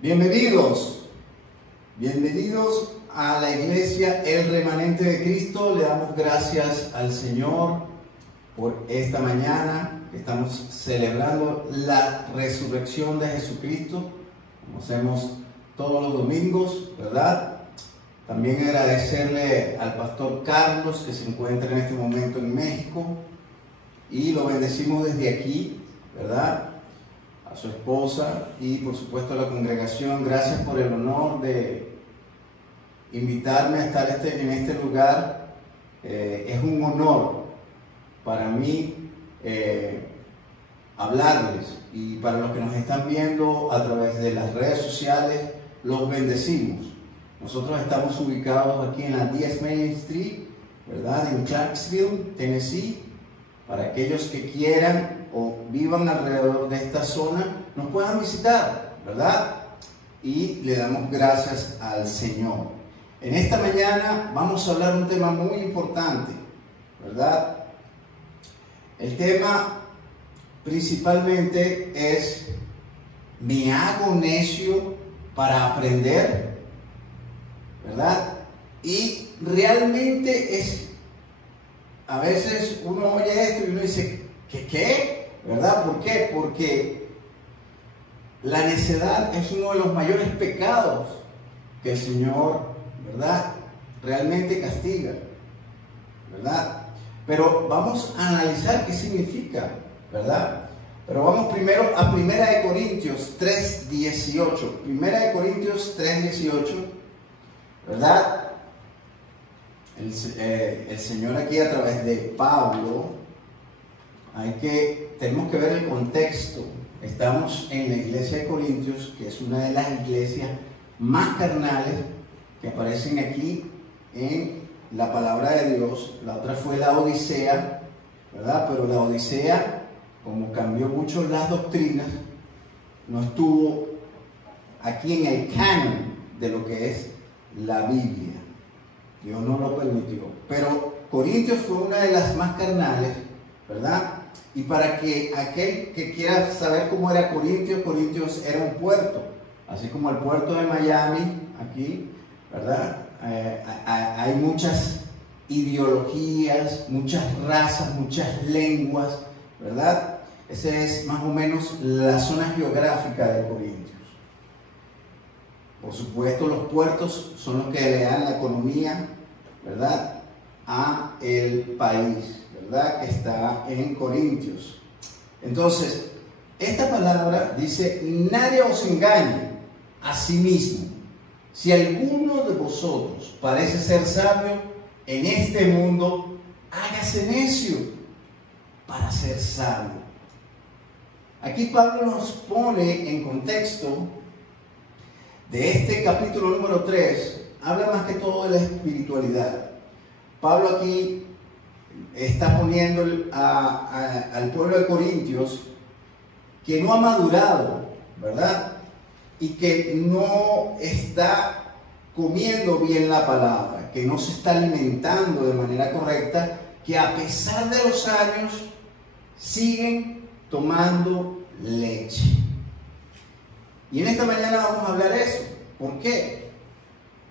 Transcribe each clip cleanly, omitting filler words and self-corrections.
Bienvenidos a la iglesia El Remanente de Cristo. Le damos gracias al Señor por esta mañana que estamos celebrando la resurrección de Jesucristo, como hacemos todos los domingos, ¿verdad? También agradecerle al pastor Carlos, que se encuentra en este momento en México, y lo bendecimos desde aquí, ¿verdad? A su esposa y por supuesto a la congregación. Gracias por el honor de invitarme a estar en este lugar. Es un honor para mí hablarles, y para los que nos están viendo a través de las redes sociales, los bendecimos. Nosotros estamos ubicados aquí en la 10 Main Street, ¿verdad? En Clarksville, Tennessee. Para aquellos que quieran o vivan alrededor de esta zona, nos puedan visitar, ¿verdad? Y le damos gracias al Señor. En esta mañana vamos a hablar de un tema muy importante, ¿verdad? El tema principalmente es: ¿me hago necio para aprender? ¿Verdad? Y realmente a veces uno oye esto y uno dice, ¿qué? ¿Verdad? ¿Por qué? Porque la necedad es uno de los mayores pecados que el Señor, ¿verdad?, realmente castiga, ¿verdad? Pero vamos a analizar qué significa, ¿verdad? Pero vamos primero a 1 Corintios 3:18. 1 Corintios 3:18, ¿verdad? El Señor aquí, a través de Pablo, tenemos que ver el contexto. Estamos en la iglesia de Corintios, que es una de las iglesias más carnales que aparecen aquí en la palabra de Dios. La otra fue la Odisea, ¿verdad? Pero la Odisea, como cambió mucho las doctrinas, no estuvo aquí en el canon de lo que es la Biblia. Dios no lo permitió. Pero Corintios fue una de las más carnales, ¿verdad? Y para que aquel que quiera saber cómo era Corintios, Corintios era un puerto, así como el puerto de Miami, aquí, ¿verdad? Hay muchas ideologías, muchas razas, muchas lenguas, ¿verdad? Esa es más o menos la zona geográfica de Corintios. Por supuesto, los puertos son los que le dan la economía, ¿verdad?, a el país, ¿verdad?, que está en Corintios. Entonces, esta palabra dice: nadie os engañe a sí mismo. Si alguno de vosotros parece ser sabio en este mundo, hágase necio para ser sabio. Aquí Pablo nos pone en contexto de este capítulo número 3, habla más que todo de la espiritualidad. Pablo aquí está poniendo al pueblo de Corintios que no ha madurado, ¿verdad? Y que no está comiendo bien la palabra, que no se está alimentando de manera correcta, que a pesar de los años siguen tomando leche. Y en esta mañana vamos a hablar de eso. ¿Por qué?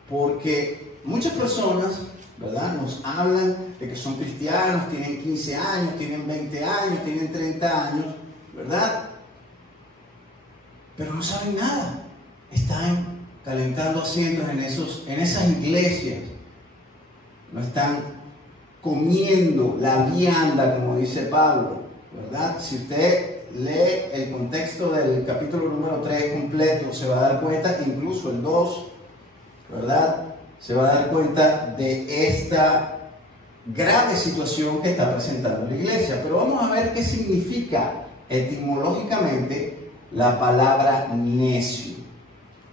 Porque muchas personas, ¿verdad?, nos hablan de que son cristianos, tienen 15 años, tienen 20 años, tienen 30 años, ¿verdad? Pero no saben nada. Están calentando asientos en esas iglesias. No están comiendo la vianda, como dice Pablo, ¿verdad? Si usted lee el contexto del capítulo número 3 completo, se va a dar cuenta, incluso el 2, ¿verdad?, se va a dar cuenta de esta grave situación que está presentando la iglesia. Pero vamos a ver qué significa etimológicamente la palabra necio.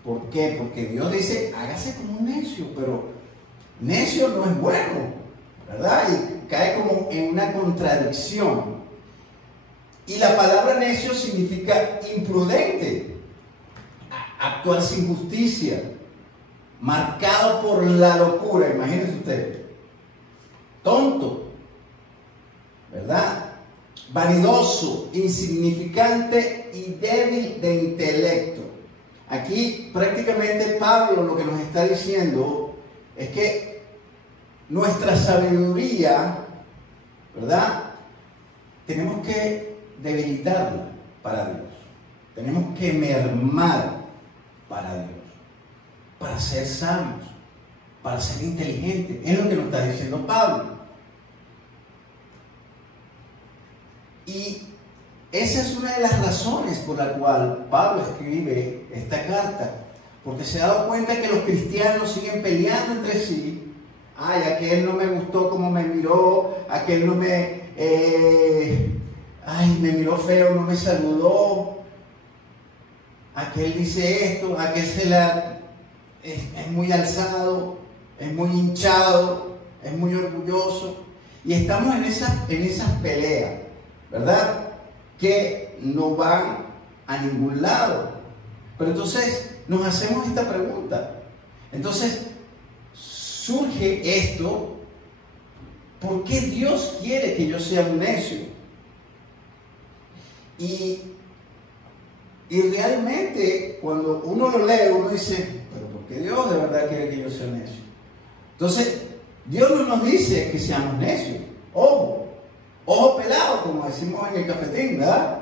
¿Por qué? Porque Dios dice: hágase como un necio, pero necio no es bueno, ¿verdad? Y cae como en una contradicción. Y la palabra necio significa imprudente, actuar sin justicia, marcado por la locura. Imagínense ustedes, tonto, ¿verdad? Vanidoso, insignificante y débil de intelecto. Aquí prácticamente Pablo lo que nos está diciendo es que nuestra sabiduría, ¿verdad? Tenemos que debilitarla para Dios. Tenemos que mermar para Dios, para ser sabios, para ser inteligentes. Es lo que nos está diciendo Pablo. Y esa es una de las razones por la cual Pablo escribe esta carta, porque se ha dado cuenta que los cristianos siguen peleando entre sí. Ay, aquel no me gustó como me miró, aquel no me, me miró feo, no me saludó, aquel dice esto, aquel es muy alzado, es muy hinchado, es muy orgulloso, y estamos en esas peleas, ¿verdad? Que no van a ningún lado. Pero entonces nos hacemos esta pregunta. Entonces surge esto: ¿por qué Dios quiere que yo sea un necio? Y realmente cuando uno lo lee, uno dice, pero ¿por qué Dios de verdad quiere que yo sea necio? Entonces Dios no nos dice que seamos necios. Ojo pelado, como decimos en el cafetín, ¿verdad?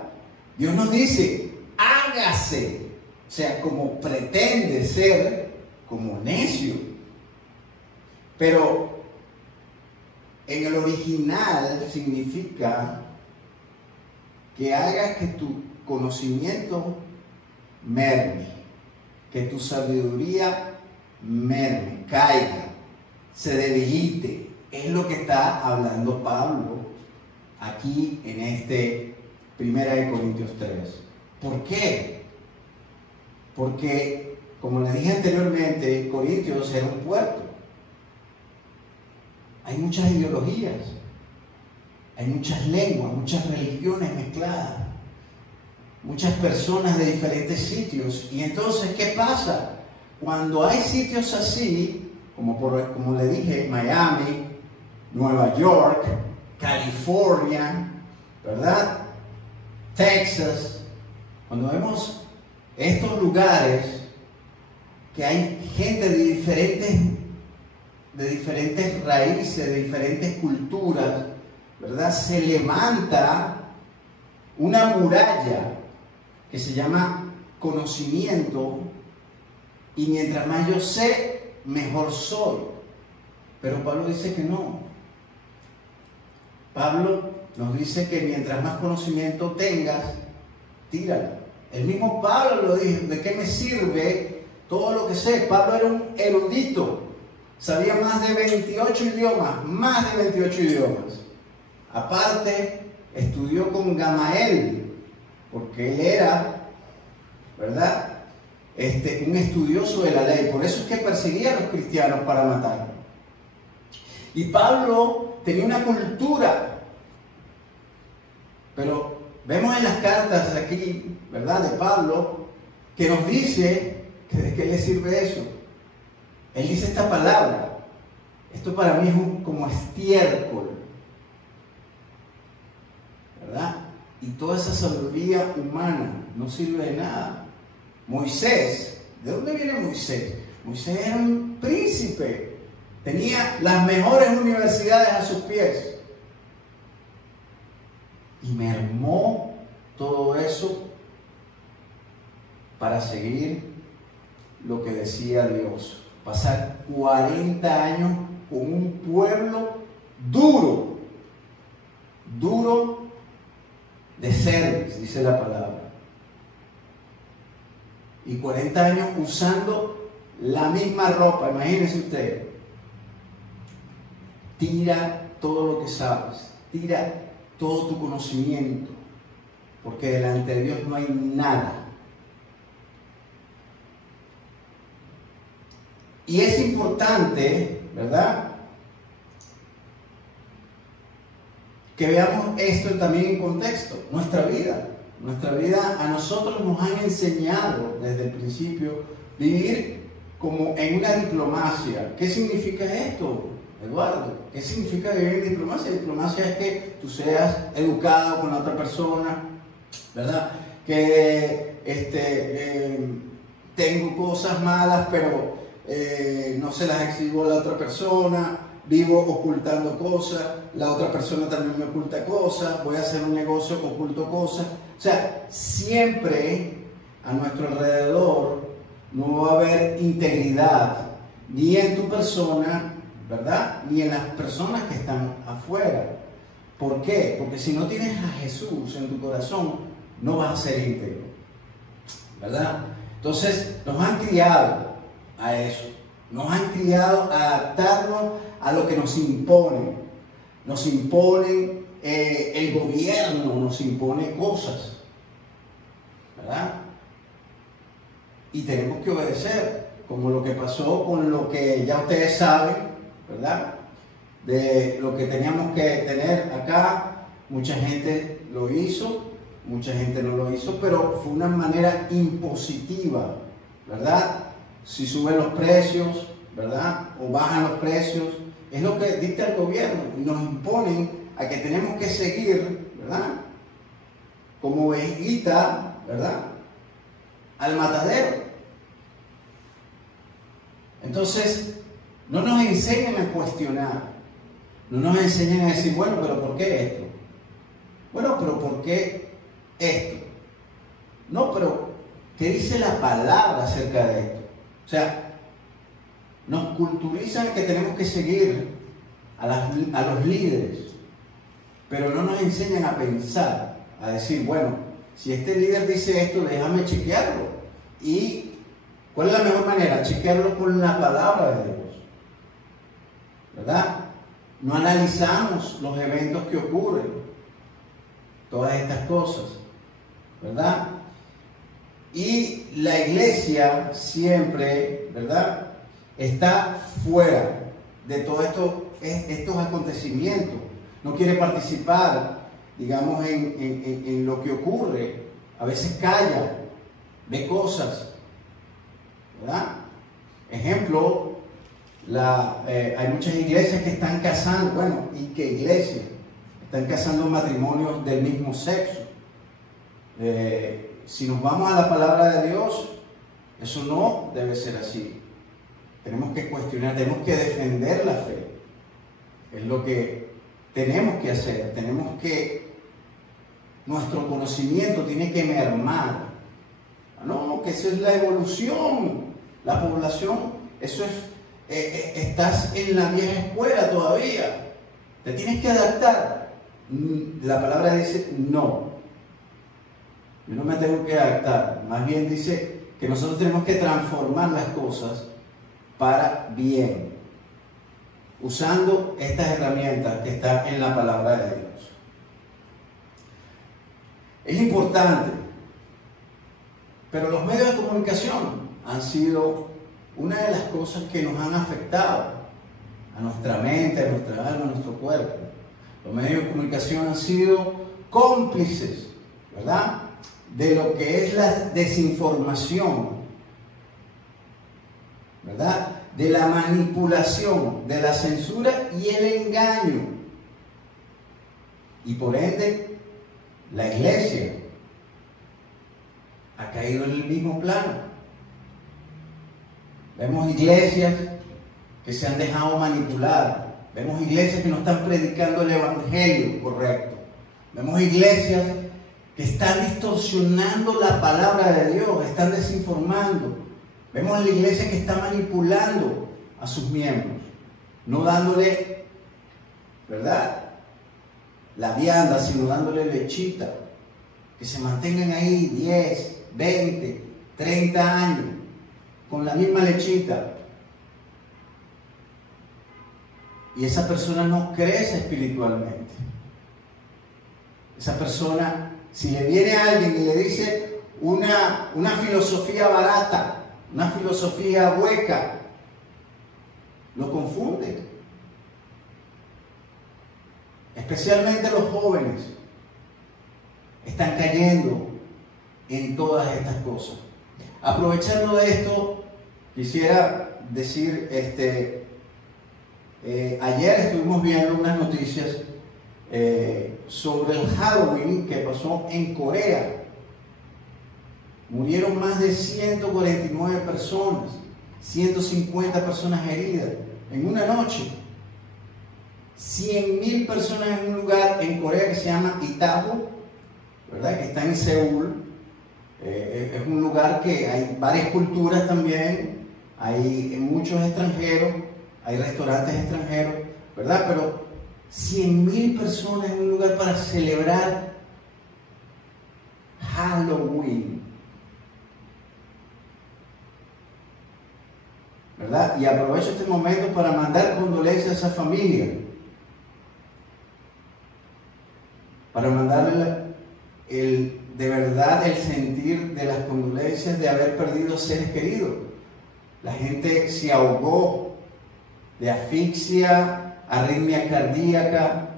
Dios nos dice, hágase. O sea, como pretende ser como necio. Pero en el original significa que haga que tu conocimiento merme, que tu sabiduría merme, caiga, se debilite. Es lo que está hablando Pablo aquí en 1 Corintios 3. ¿Por qué? Porque, como les dije anteriormente, Corintios era un puerto. Hay muchas ideologías, hay muchas lenguas, muchas religiones mezcladas, muchas personas de diferentes sitios. Y entonces, ¿qué pasa? Cuando hay sitios así, como le dije, Miami, Nueva York, California, ¿verdad? Texas, cuando vemos estos lugares que hay gente de diferentes raíces, de diferentes culturas, ¿verdad? Se levanta una muralla que se llama conocimiento, y mientras más yo sé, mejor soy. Pero Pablo dice que no. Pablo nos dice que mientras más conocimiento tengas, tírala. El mismo Pablo lo dijo: ¿de qué me sirve todo lo que sé? Pablo era un erudito, sabía más de 28 idiomas. Aparte, estudió con Gamaliel, porque él era, ¿verdad?, un estudioso de la ley. Por eso es que perseguía a los cristianos para matarlos. Y Pablo tenía una cultura, pero vemos en las cartas aquí, ¿verdad?, de Pablo, que nos dice que de qué le sirve eso. Él dice esta palabra: esto para mí es como estiércol, ¿verdad? Y toda esa sabiduría humana no sirve de nada. Moisés, ¿de dónde viene Moisés? Moisés era un príncipe, tenía las mejores universidades a sus pies, y mermó todo eso para seguir lo que decía Dios. Pasar 40 años con un pueblo duro de cerviz, dice la palabra, y 40 años usando la misma ropa. Imagínense usted. Tira todo lo que sabes, tira todo tu conocimiento, porque delante de Dios no hay nada. Y es importante, ¿verdad?, que veamos esto también en contexto. Nuestra vida a nosotros nos han enseñado desde el principio vivir como en una diplomacia. ¿Qué significa esto, Eduardo? ¿Qué significa vivir en diplomacia? Diplomacia es que tú seas educado con la otra persona, ¿verdad? Que tengo cosas malas, pero no se las exhibo a la otra persona, vivo ocultando cosas, la otra persona también me oculta cosas, voy a hacer un negocio, oculto cosas. O sea, siempre a nuestro alrededor no va a haber integridad, ni en tu persona, ¿verdad? Ni en las personas que están afuera. ¿Por qué? Porque si no tienes a Jesús en tu corazón, no vas a ser íntegro, ¿verdad? Entonces, nos han criado a eso. Nos han criado a adaptarnos a lo que nos imponen. Nos imponen el gobierno, nos impone cosas, ¿verdad? Y tenemos que obedecer, como lo que pasó con lo que ya ustedes saben, ¿verdad? De lo que teníamos que tener acá. Mucha gente lo hizo, mucha gente no lo hizo, pero fue una manera impositiva, ¿verdad? Si suben los precios, ¿verdad? O bajan los precios, es lo que dicta el gobierno y nos imponen a que tenemos que seguir, ¿verdad? Como ovejita, ¿verdad? Al matadero. Entonces, no nos enseñan a cuestionar, no nos enseñan a decir, bueno, pero ¿por qué esto? Bueno, pero ¿por qué esto? No, pero ¿qué dice la palabra acerca de esto? O sea, nos culturizan que tenemos que seguir a los líderes, pero no nos enseñan a pensar, a decir, bueno, si este líder dice esto, déjame chequearlo. ¿Y cuál es la mejor manera? Chequearlo con la palabra de Dios, ¿verdad? No analizamos los eventos que ocurren, todas estas cosas, ¿verdad? Y la iglesia siempre, ¿verdad?, está fuera de todos estos acontecimientos. No quiere participar, digamos, en lo que ocurre. A veces calla, ve cosas, ¿verdad? Ejemplo, hay muchas iglesias que están casando, bueno, ¿y qué iglesia? Están casando matrimonios del mismo sexo. Si nos vamos a la palabra de Dios, eso no debe ser así. Tenemos que cuestionar, tenemos que defender la fe. Es lo que tenemos que hacer. Nuestro conocimiento tiene que mermar. No, que eso es la evolución. La población, eso es, estás en la vieja escuela todavía. Te tienes que adaptar. La palabra dice no. Yo no me tengo que adaptar. Más bien dice que nosotros tenemos que transformar las cosas para bien, usando estas herramientas que están en la palabra de Dios. Es importante, pero los medios de comunicación han sido una de las cosas que nos han afectado a nuestra mente, a nuestra alma, a nuestro cuerpo. Los medios de comunicación han sido cómplices, ¿verdad?, de lo que es la desinformación, ¿verdad?, de la manipulación, de la censura y el engaño. Y por ende, la iglesia ha caído en el mismo plano. Vemos iglesias que se han dejado manipular. Vemos iglesias que no están predicando el evangelio correcto. Vemos iglesias que están distorsionando la palabra de Dios, están desinformando. Vemos la iglesia que está manipulando a sus miembros, no dándole, ¿verdad?, la vianda, sino dándole lechita, que se mantengan ahí 10, 20, 30 años con la misma lechita. Y esa persona no crece espiritualmente. Esa persona, si le viene a alguien y le dice una filosofía barata, una filosofía hueca, lo confunde. Especialmente los jóvenes están cayendo en todas estas cosas. Aprovechando de esto, quisiera decir, ayer estuvimos viendo unas noticias sobre el Halloween que pasó en Corea. murieron más de 149 personas, 150 personas heridas en una noche. 100.000 personas en un lugar en Corea que se llama Itaewon, ¿verdad? Que está en Seúl. Es un lugar que hay varias culturas también, hay muchos extranjeros, hay restaurantes extranjeros, ¿verdad? Pero 100.000 personas en un lugar para celebrar Halloween, ¿verdad? Y aprovecho este momento para mandar condolencias a esa familia, para mandarle de verdad el sentir de las condolencias de haber perdido seres queridos. La gente se ahogó de asfixia, arritmia cardíaca,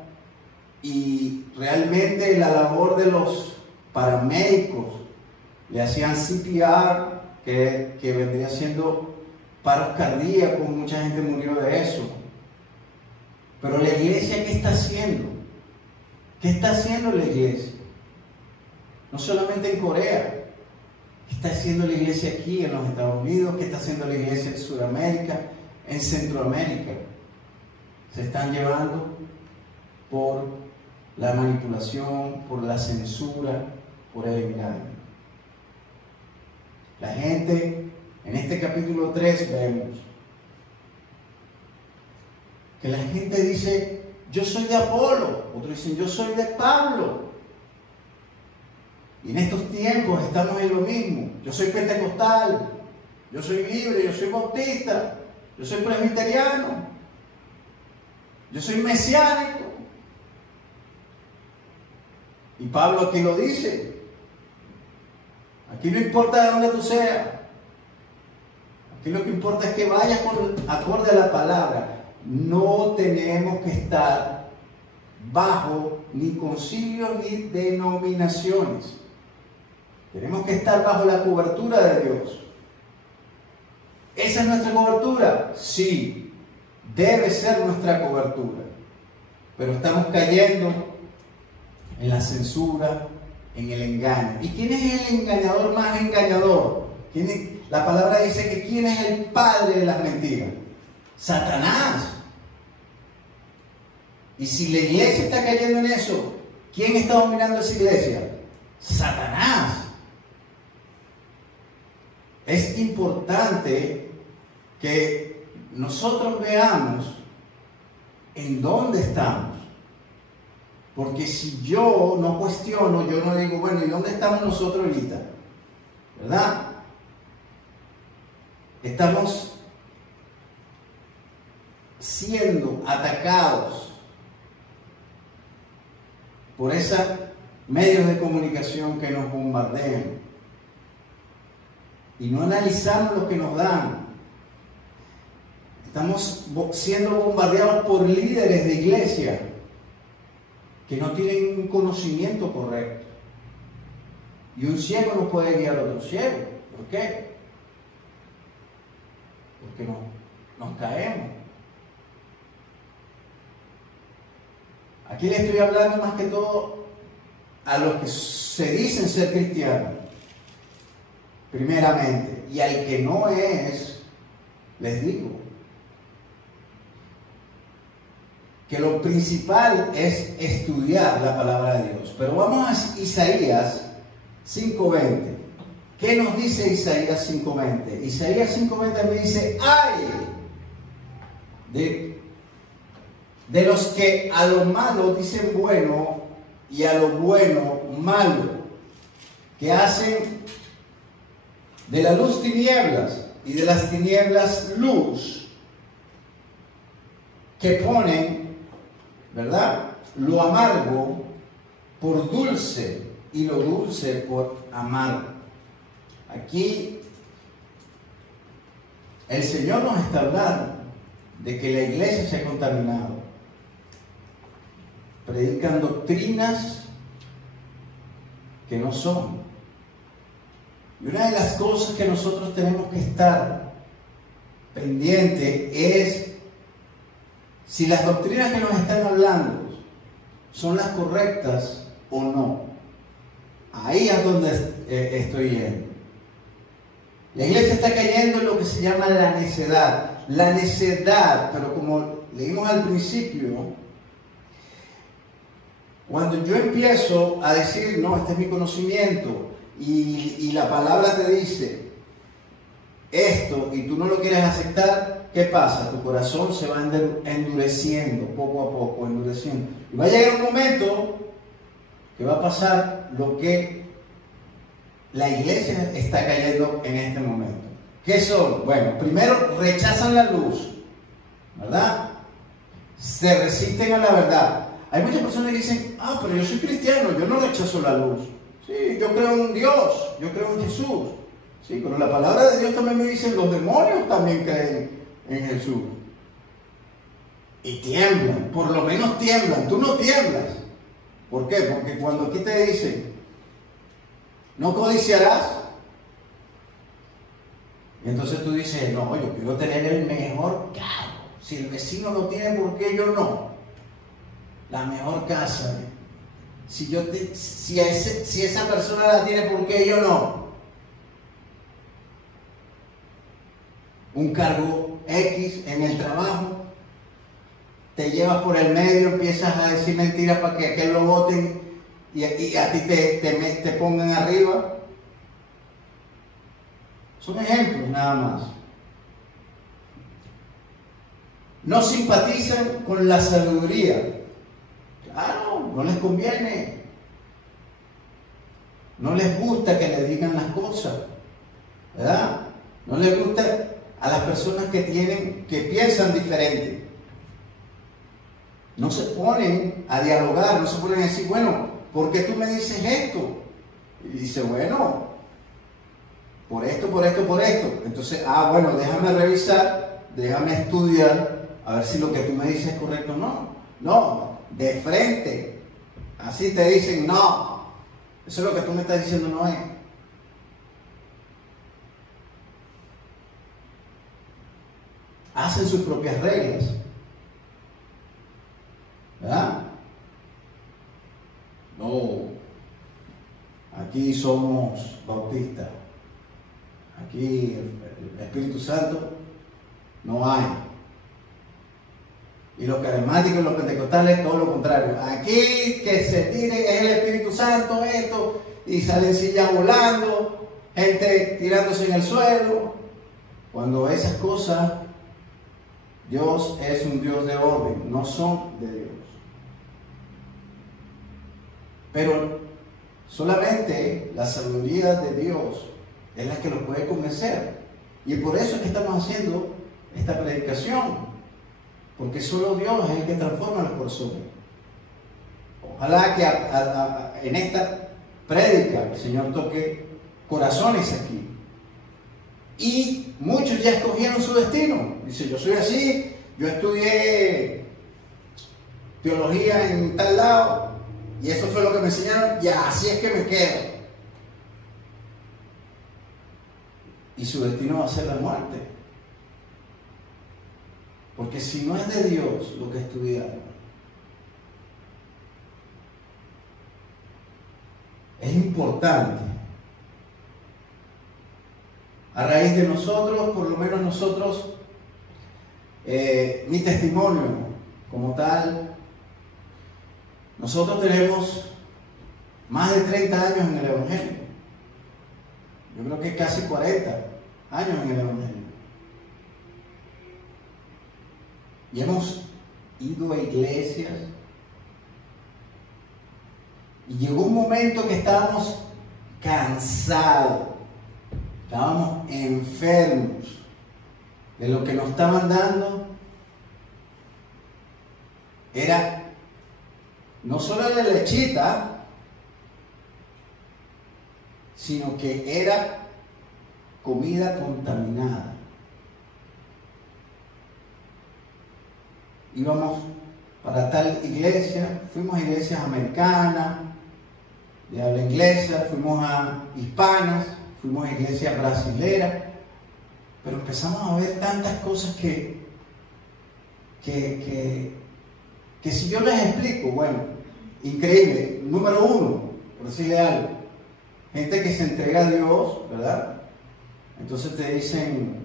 y realmente la labor de los paramédicos, le hacían CPR, que vendría siendo paros cardíacos, mucha gente murió de eso. Pero la iglesia, ¿qué está haciendo? ¿Qué está haciendo la iglesia? No solamente en Corea. ¿Qué está haciendo la iglesia aquí en los Estados Unidos? ¿Qué está haciendo la iglesia en Sudamérica? En Centroamérica. Se están llevando por la manipulación, por la censura, por el engaño. La gente, en este capítulo 3 vemos que la gente dice: yo soy de Apolo, otros dicen: yo soy de Pablo. Y en estos tiempos estamos en lo mismo. Yo soy pentecostal, yo soy libre, yo soy bautista, yo soy presbiteriano, yo soy mesiánico. Y Pablo aquí lo dice. Aquí no importa de dónde tú seas. Aquí lo que importa es que vayas acorde a la palabra. No tenemos que estar bajo ni concilios ni denominaciones. Tenemos que estar bajo la cobertura de Dios. ¿Esa es nuestra cobertura? Sí, debe ser nuestra cobertura. Pero estamos cayendo en la censura, en el engaño. ¿Y quién es el engañador más engañador? La palabra dice que ¿quién es el padre de las mentiras? Satanás. Y si la iglesia está cayendo en eso, ¿quién está dominando esa iglesia? Satanás. Es importante que nosotros veamos en dónde estamos. Porque si yo no cuestiono, yo no digo: bueno, ¿y dónde estamos nosotros ahorita? ¿Verdad? Estamos siendo atacados por esos medios de comunicación que nos bombardean. Y no analizamos lo que nos dan. Estamos siendo bombardeados por líderes de iglesia que no tienen un conocimiento correcto. Y un ciego no puede guiar a otro ciego. ¿Por qué? Porque nos caemos. Aquí le estoy hablando más que todo a los que se dicen ser cristianos, primeramente. Y al que no es, les digo que lo principal es estudiar la palabra de Dios. Pero vamos a Isaías 5:20. ¿Qué nos dice Isaías 5:20? Isaías 5:20 me dice: ¡ay de los que a lo malo dicen bueno y a lo bueno malo, que hacen de la luz tinieblas y de las tinieblas luz, que ponen, ¿verdad?, lo amargo por dulce y lo dulce por amargo. Aquí el Señor nos está hablando de que la iglesia se ha contaminado. Predican doctrinas que no son. Y una de las cosas que nosotros tenemos que estar pendiente es si las doctrinas que nos están hablando son las correctas o no. Ahí es donde estoy yendo. La iglesia está cayendo en lo que se llama la necedad. La necedad, pero como leímos al principio, cuando yo empiezo a decir, no, este es mi conocimiento, y la palabra te dice esto, y tú no lo quieres aceptar, ¿qué pasa? Tu corazón se va endureciendo, poco a poco, endureciendo. Y va a llegar un momento que va a pasar lo que la iglesia está cayendo en este momento. ¿Qué son? Bueno, primero rechazan la luz, ¿verdad? Se resisten a la verdad. Hay muchas personas que dicen, pero yo soy cristiano, yo no rechazo la luz. Sí, yo creo en Dios, yo creo en Jesús. Sí, pero la palabra de Dios también me dice, los demonios también creen en Jesús. Y tiemblan, por lo menos tiemblan. Tú no tiemblas. ¿Por qué? Porque cuando aquí te dicen, no codiciarás, y entonces tú dices, no, yo quiero tener el mejor carro. Si el vecino lo tiene, ¿por qué yo no? La mejor casa. Si esa persona la tiene, ¿por qué yo no? Un cargo X en el trabajo, te llevas por el medio, empiezas a decir mentiras para que aquel lo voten y a ti te pongan arriba. Son ejemplos nada más. No simpatizan con la sabiduría. Claro, no les conviene. No les gusta que le digan las cosas, ¿verdad? No les gusta a las personas que piensan diferente. No se ponen a dialogar, no se ponen a decir, bueno, ¿por qué tú me dices esto? Y dice, bueno, por esto, por esto, por esto. Entonces, bueno, déjame revisar, déjame estudiar, a ver si lo que tú me dices es correcto o no. No, de frente. Así te dicen, no, eso es lo que tú me estás diciendo, no es. Hacen sus propias reglas, ¿verdad? No, aquí somos bautistas, aquí el Espíritu Santo no hay. Y los carismáticos, los pentecostales, todo lo contrario. Aquí que se tire es el Espíritu Santo, esto, y salen sillas volando, gente tirándose en el suelo. Cuando esas cosas, Dios es un Dios de orden, no son de Dios. Pero solamente la sabiduría de Dios es la que los puede convencer. Y por eso es que estamos haciendo esta predicación. Porque solo Dios es el que transforma los corazones. Ojalá que en esta prédica el Señor toque corazones aquí. Y muchos ya escogieron su destino. Dice, yo soy así, yo estudié teología en tal lado, y eso fue lo que me enseñaron, y así es que me quedo. Y su destino va a ser la muerte. Porque si no es de Dios lo que estudiaron, es importante. A raíz de nosotros, por lo menos nosotros, mi testimonio como tal, nosotros tenemos más de 30 años en el Evangelio. Yo creo que casi 40 años en el Evangelio. Y hemos ido a iglesias. Y llegó un momento que estábamos cansados. Estábamos enfermos de lo que nos estaban dando. Era no solo la lechita, sino que era comida contaminada. Íbamos para tal iglesia, fuimos a iglesias americanas, de habla inglesa, fuimos a hispanas, fuimos a iglesias brasileras, pero empezamos a ver tantas cosas que si yo les explico, bueno, increíble. Número uno, por decirle algo, gente que se entrega a Dios, ¿verdad? Entonces te dicen,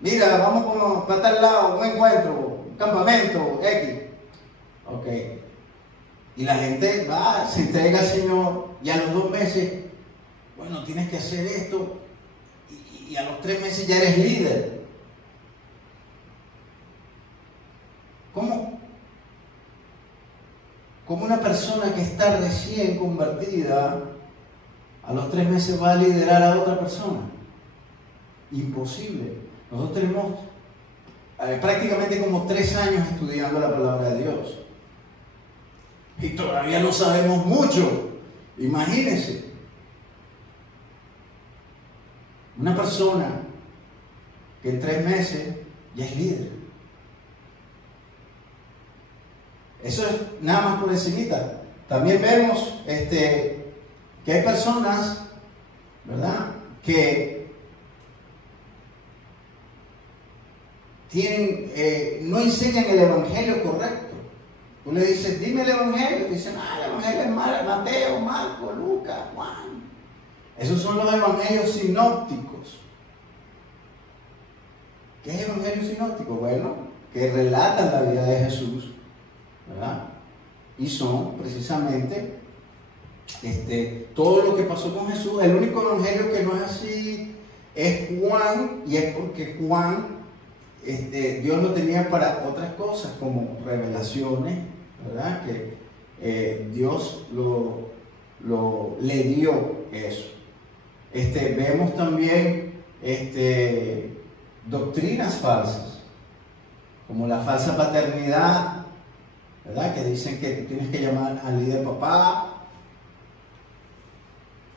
mira, vamos para tal lado, un encuentro, un campamento, X. Ok. Y la gente va, se entrega al Señor, y a los 2 meses, bueno, tienes que hacer esto, y a los 3 meses ya eres líder. ¿Cómo una persona que está recién convertida a los 3 meses va a liderar a otra persona? Imposible. Nosotros tenemos prácticamente como 3 años estudiando la palabra de Dios y todavía no sabemos mucho. Imagínense una persona que en 3 meses ya es líder. Eso es nada más por encimita. También vemos que hay personas, ¿verdad?, que no enseñan el evangelio correcto. Tú le dices, dime el evangelio, y dicen, el evangelio es Mateo, Marcos, Lucas, Juan. Esos son los evangelios sinópticos. ¿Qué es evangelio sinóptico? Bueno, que relatan la vida de Jesús, ¿verdad? Y son precisamente todo lo que pasó con Jesús. El único evangelio que no es así es Juan, y es porque Juan, Dios lo tenía para otras cosas, como revelaciones, ¿verdad? Que Dios le dio eso. Vemos también doctrinas falsas, como la falsa paternidad, ¿verdad? Que dicen que tienes que llamar al líder papá,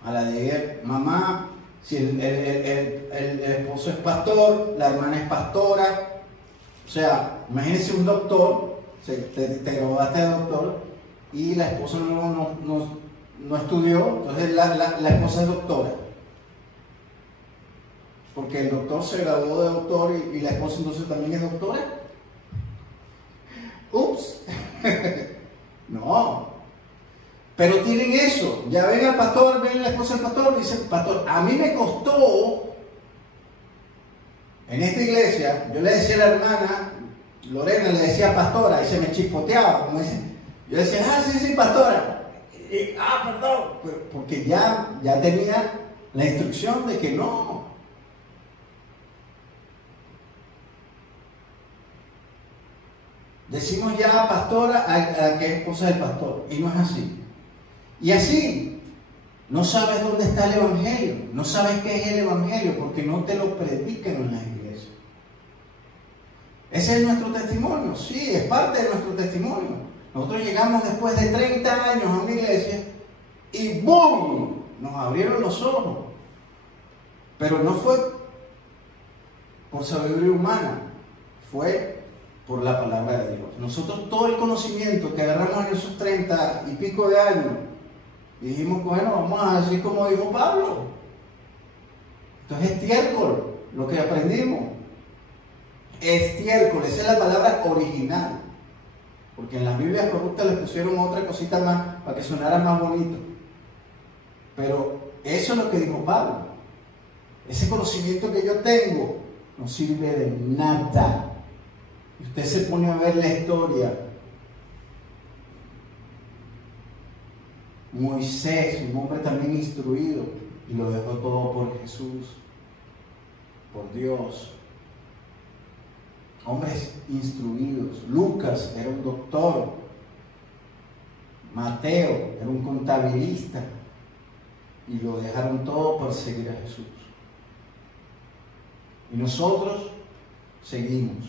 a la de mamá. Si el esposo es pastor, la hermana es pastora. O sea, imagínense un doctor, te graduaste de doctor y la esposa no estudió, entonces la esposa es doctora. Porque el doctor se graduó de doctor y la esposa entonces también es doctora. Ups. No. Pero tienen eso. Ya ven al pastor, ven a la esposa del pastor, dicen, pastor, a mí me costó en esta iglesia. Yo le decía a la hermana Lorena, le decía pastora, y se me chispoteaba, como dicen. Yo decía, sí, pastora. Perdón. Porque ya tenía la instrucción de que no. Decimos ya pastora a que es esposa del pastor, y no es así. Y así, no sabes dónde está el evangelio, no sabes qué es el evangelio, porque no te lo predican en las iglesias. Ese es nuestro testimonio, sí, es parte de nuestro testimonio. Nosotros llegamos después de 30 años a una iglesia y ¡boom!, nos abrieron los ojos. Pero no fue por sabiduría humana, fue por la palabra de Dios. Nosotros todo el conocimiento que agarramos en esos 30 y pico de años, y dijimos, bueno, vamos a decir como dijo Pablo. Entonces estiércol, lo que aprendimos. Estiércol, esa es la palabra original. Porque en las Biblias corruptas les pusieron otra cosita más para que sonara más bonito. Pero eso es lo que dijo Pablo. Ese conocimiento que yo tengo no sirve de nada. Y usted se pone a ver la historia. Moisés, un hombre también instruido, y lo dejó todo por Jesús, por Dios. Hombres instruidos. Lucas era un doctor. Mateo era un contabilista, y lo dejaron todo por seguir a Jesús. Y nosotros seguimos.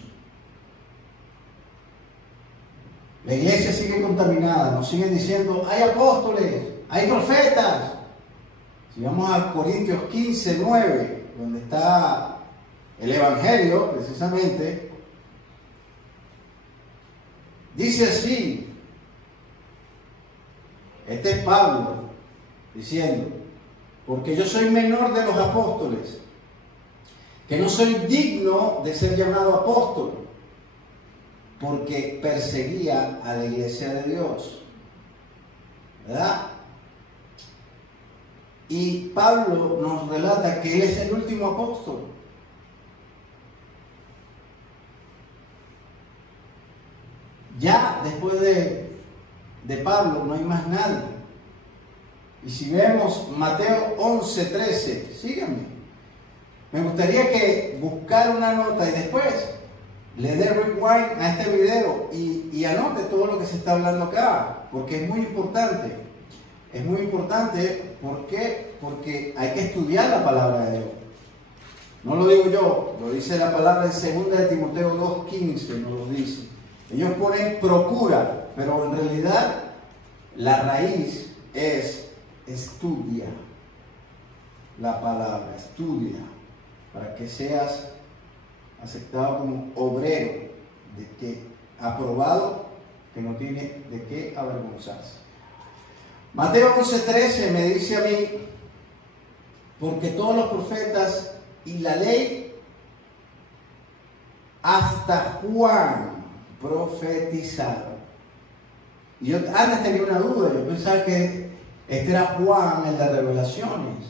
La iglesia sigue contaminada, nos siguen diciendo, hay apóstoles, hay profetas. Si vamos a Corintios 15, 9, donde está el Evangelio, precisamente, dice así, este es Pablo, diciendo, porque yo soy menor de los apóstoles, que no soy digno de ser llamado apóstol, porque perseguía a la iglesia de Dios, ¿verdad? Y Pablo nos relata que él es el último apóstol. Ya después de Pablo no hay más nadie. Y si vemos Mateo 11:13, síganme. Me gustaría que buscara una nota y después le dé rewind a este video y anote todo lo que se está hablando acá, porque es muy importante. Es muy importante, ¿por qué? Porque hay que estudiar la palabra de Dios. No lo digo yo, lo dice la palabra en 2 de Timoteo 2:15, nos lo dice. Ellos ponen procura, pero en realidad la raíz es estudia la palabra, estudia, para que seas aceptado como obrero, de que aprobado, que no tiene de qué avergonzarse. Mateo 11:13 me dice a mí, porque todos los profetas y la ley hasta Juan profetizaron. Y yo antes tenía una duda, yo pensaba que este era Juan, el de Revelaciones,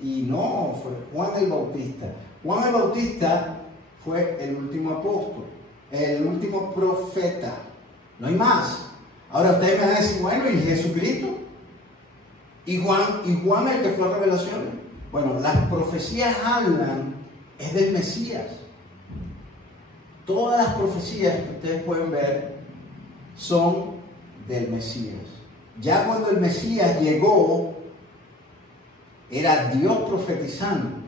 y no, fue Juan el Bautista. Juan el Bautista fue el último apóstol, el último profeta, no hay más. Ahora ustedes me van a decir, bueno, ¿y Jesucristo? ¿Y Juan el que fue a Revelaciones? Bueno, las profecías hablan, es del Mesías. Todas las profecías que ustedes pueden ver son del Mesías. Ya cuando el Mesías llegó, era Dios profetizando.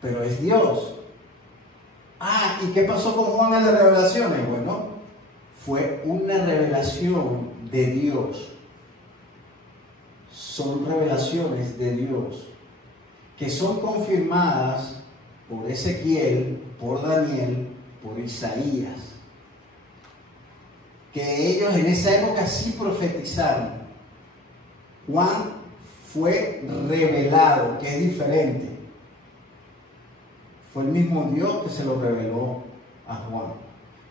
Pero es Dios. Ah, ¿y qué pasó con Juan en las revelaciones? Bueno, fue una revelación de Dios. Son revelaciones de Dios que son confirmadas por Ezequiel, por Daniel, por Isaías. Que ellos en esa época sí profetizaron. Juan fue revelado, que es diferente. Fue el mismo Dios que se lo reveló a Juan.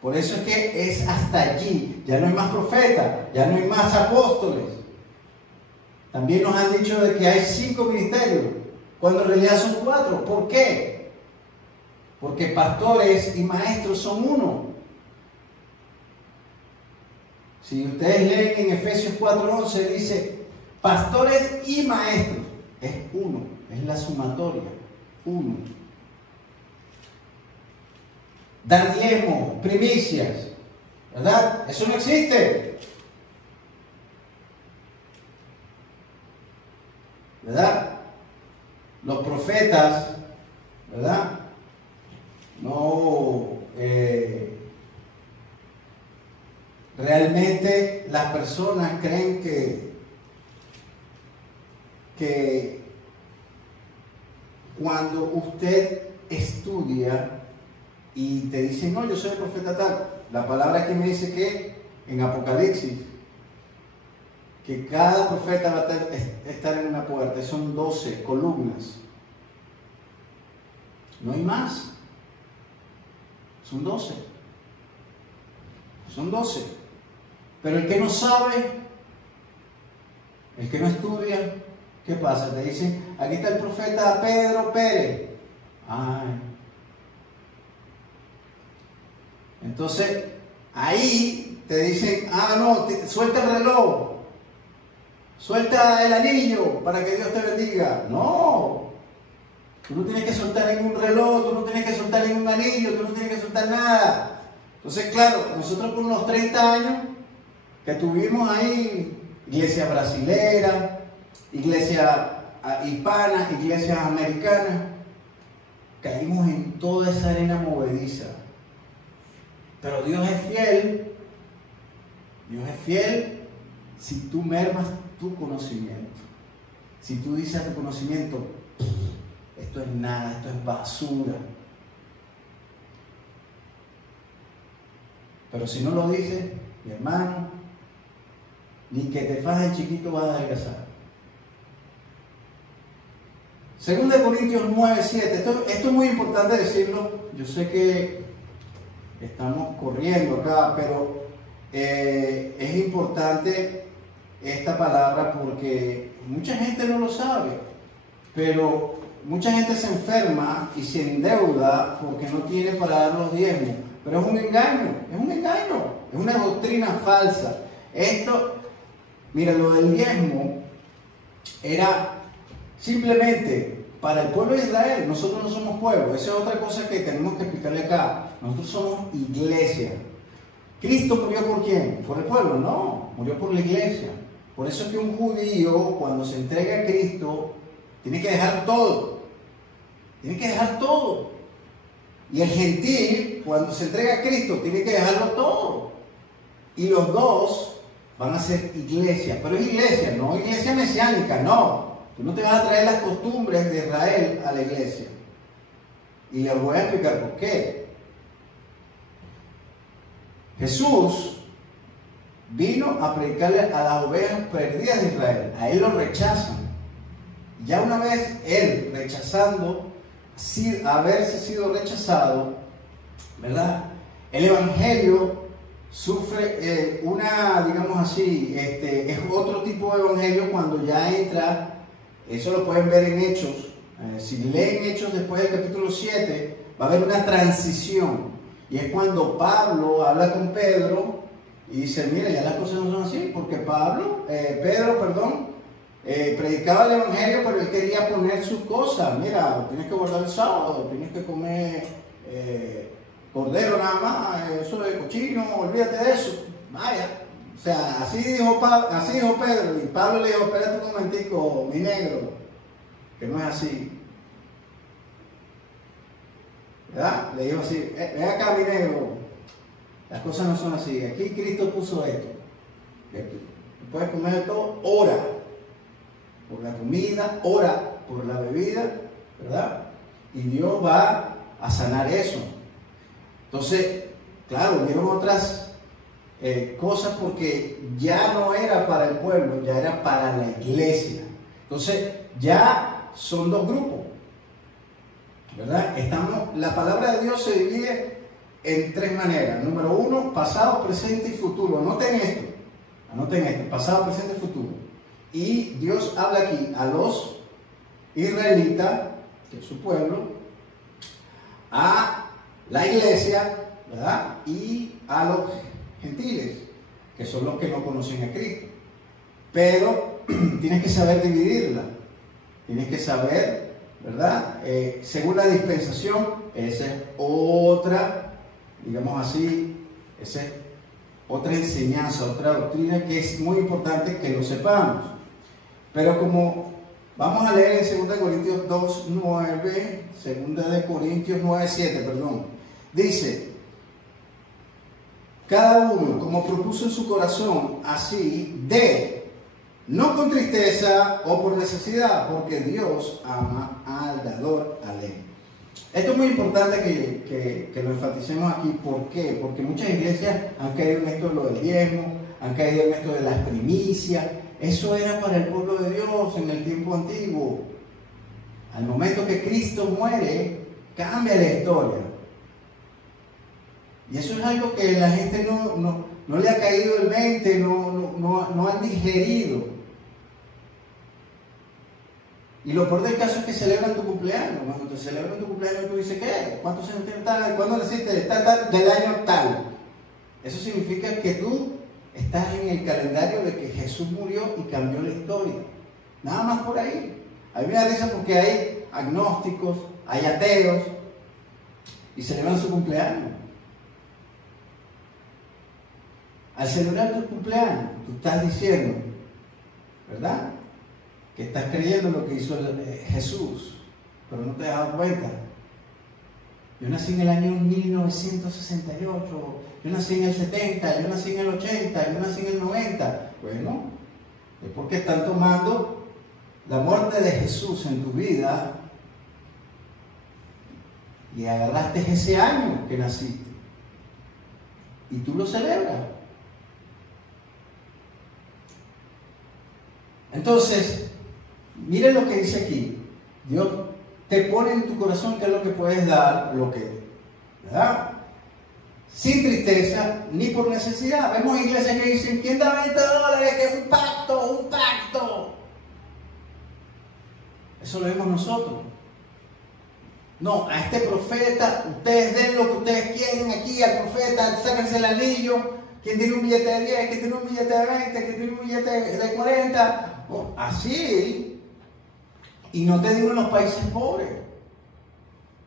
Por eso es que es hasta allí. Ya no hay más profetas, ya no hay más apóstoles. También nos han dicho de que hay 5 ministerios, cuando en realidad son 4. ¿Por qué? Porque pastores y maestros son uno. Si ustedes leen en Efesios 4:11, dice pastores y maestros. Es uno, es la sumatoria, uno. Dar diezmo, primicias, ¿verdad? Eso no existe, ¿verdad? Los profetas, ¿verdad? No, realmente las personas creen que cuando usted estudia y te dicen, no, yo soy el profeta tal, la palabra aquí me dice que en Apocalipsis, que cada profeta va a estar en una puerta, son 12 columnas. No hay más. Son 12. Son 12. Pero el que no sabe, el que no estudia, ¿qué pasa? Te dicen, aquí está el profeta Pedro Pérez. Ay. Entonces, ahí te dicen, no, suelta el reloj. Suelta el anillo para que Dios te bendiga. No. Tú no tienes que soltar ningún reloj, tú no tienes que soltar ningún anillo, tú no tienes que soltar nada. Entonces, claro, nosotros con unos 30 años que tuvimos ahí, iglesia brasilera, iglesia hispana, iglesias americanas, caímos en toda esa arena movediza. Pero Dios es fiel. Dios es fiel si tú mermas tu conocimiento. Si tú dices a tu conocimiento, esto es nada, esto es basura. Pero si no lo dices, mi hermano, ni que te fajes chiquito vas a adelgazar. 2 Corintios 9:7. Esto es muy importante decirlo. Yo sé que estamos corriendo acá, pero es importante esta palabra porque mucha gente no lo sabe, pero mucha gente se enferma y se endeuda porque no tiene para dar los diezmos. Pero es un engaño, es una doctrina falsa. Esto, mira, lo del diezmo era simplemente para el pueblo de Israel. Nosotros no somos pueblo. Esa es otra cosa que tenemos que explicarle acá. Nosotros somos iglesia. ¿Cristo murió por quién? ¿Por el pueblo? No, murió por la iglesia. Por eso es que un judío, cuando se entrega a Cristo, tiene que dejar todo. Tiene que dejar todo. Y el gentil, cuando se entrega a Cristo, tiene que dejarlo todo. Y los dos van a ser iglesia. Pero es iglesia, no iglesia mesiánica, no. Tú no te vas a traer las costumbres de Israel a la iglesia. Y les voy a explicar por qué. Jesús vino a predicarle a las ovejas perdidas de Israel. A él lo rechazan. Ya una vez él rechazando, haberse sido rechazado, ¿verdad? El evangelio sufre digamos así, es otro tipo de evangelio cuando ya entra, eso lo pueden ver en Hechos. Si leen Hechos después del capítulo 7, va a haber una transición. Y es cuando Pablo habla con Pedro y dice, mira, ya las cosas no son así, porque Pedro, predicaba el evangelio, pero él quería poner sus cosas. Mira, tienes que guardar el sábado, tienes que comer cordero nada más, eso de cochino, olvídate de eso. Vaya, o sea, así dijo Pedro, y Pablo le dijo, espérate un momentico, mi negro, que no es así. ¿Verdad? Le dijo así, ven acá, mi negro, las cosas no son así. Aquí Cristo puso esto. Puedes comer de todo, ora por la comida, ora por la bebida, ¿verdad? Y Dios va a sanar eso. Entonces, claro, vieron otras cosas porque ya no era para el pueblo, ya era para la iglesia. Entonces, ya son dos grupos, ¿verdad? La palabra de Dios se divide en tres maneras. Número uno, pasado, presente y futuro. Anoten esto, pasado, presente y futuro. Y Dios habla aquí a los israelitas, que es su pueblo, a la iglesia, ¿verdad? Y a los gentiles, que son los que no conocen a Cristo. Pero tienes que saber dividirla, tienes que saber, ¿verdad? Según la dispensación, esa es otra, digamos así, esa es otra enseñanza, otra doctrina que es muy importante que lo sepamos. Pero como vamos a leer en 2 Corintios 2:9, 2 Corintios 9:7, dice, cada uno como propuso en su corazón, así dé, no con tristeza o por necesidad, porque Dios ama al dador alegre. Esto es muy importante que lo enfaticemos aquí. ¿Por qué? Porque muchas iglesias han caído en esto de lo del diezmo, han caído en esto de las primicias. Eso era para el pueblo de Dios en el tiempo antiguo. Al momento que Cristo muere, cambia la historia. Y eso es algo que la gente no le ha caído el 20, no han digerido. Y lo peor del caso es que celebran tu cumpleaños. Cuando te celebran tu cumpleaños, tú dices, ¿qué? ¿Cuántos años tienes tal? ¿Cuándo naciste? Tal, del año tal. Eso significa que tú estás en el calendario de que Jesús murió y cambió la historia. Nada más por ahí. A mí me da risa porque hay agnósticos, hay ateos, y celebran su cumpleaños. Al celebrar tu cumpleaños, tú estás diciendo, ¿verdad?, que estás creyendo en lo que hizo Jesús, pero no te has dado cuenta. Yo nací en el año 1968, yo nací en el 70, yo nací en el 80, yo nací en el 90. Bueno, es porque están tomando la muerte de Jesús en tu vida y agarraste ese año que naciste y tú lo celebras. Entonces, miren lo que dice aquí. Dios te pone en tu corazón qué es lo que puedes dar, ¿verdad? sin tristeza ni por necesidad. Vemos iglesias que dicen, ¿quién da $20? Que es un pacto, un pacto. Eso lo vemos nosotros. No, a este profeta, ustedes den lo que ustedes quieren aquí, al profeta, sáquense el anillo. ¿Quién tiene un billete de 10? ¿Quién tiene un billete de 20? ¿Quién tiene un billete de 40? Oh, así. Y no te digo en los países pobres.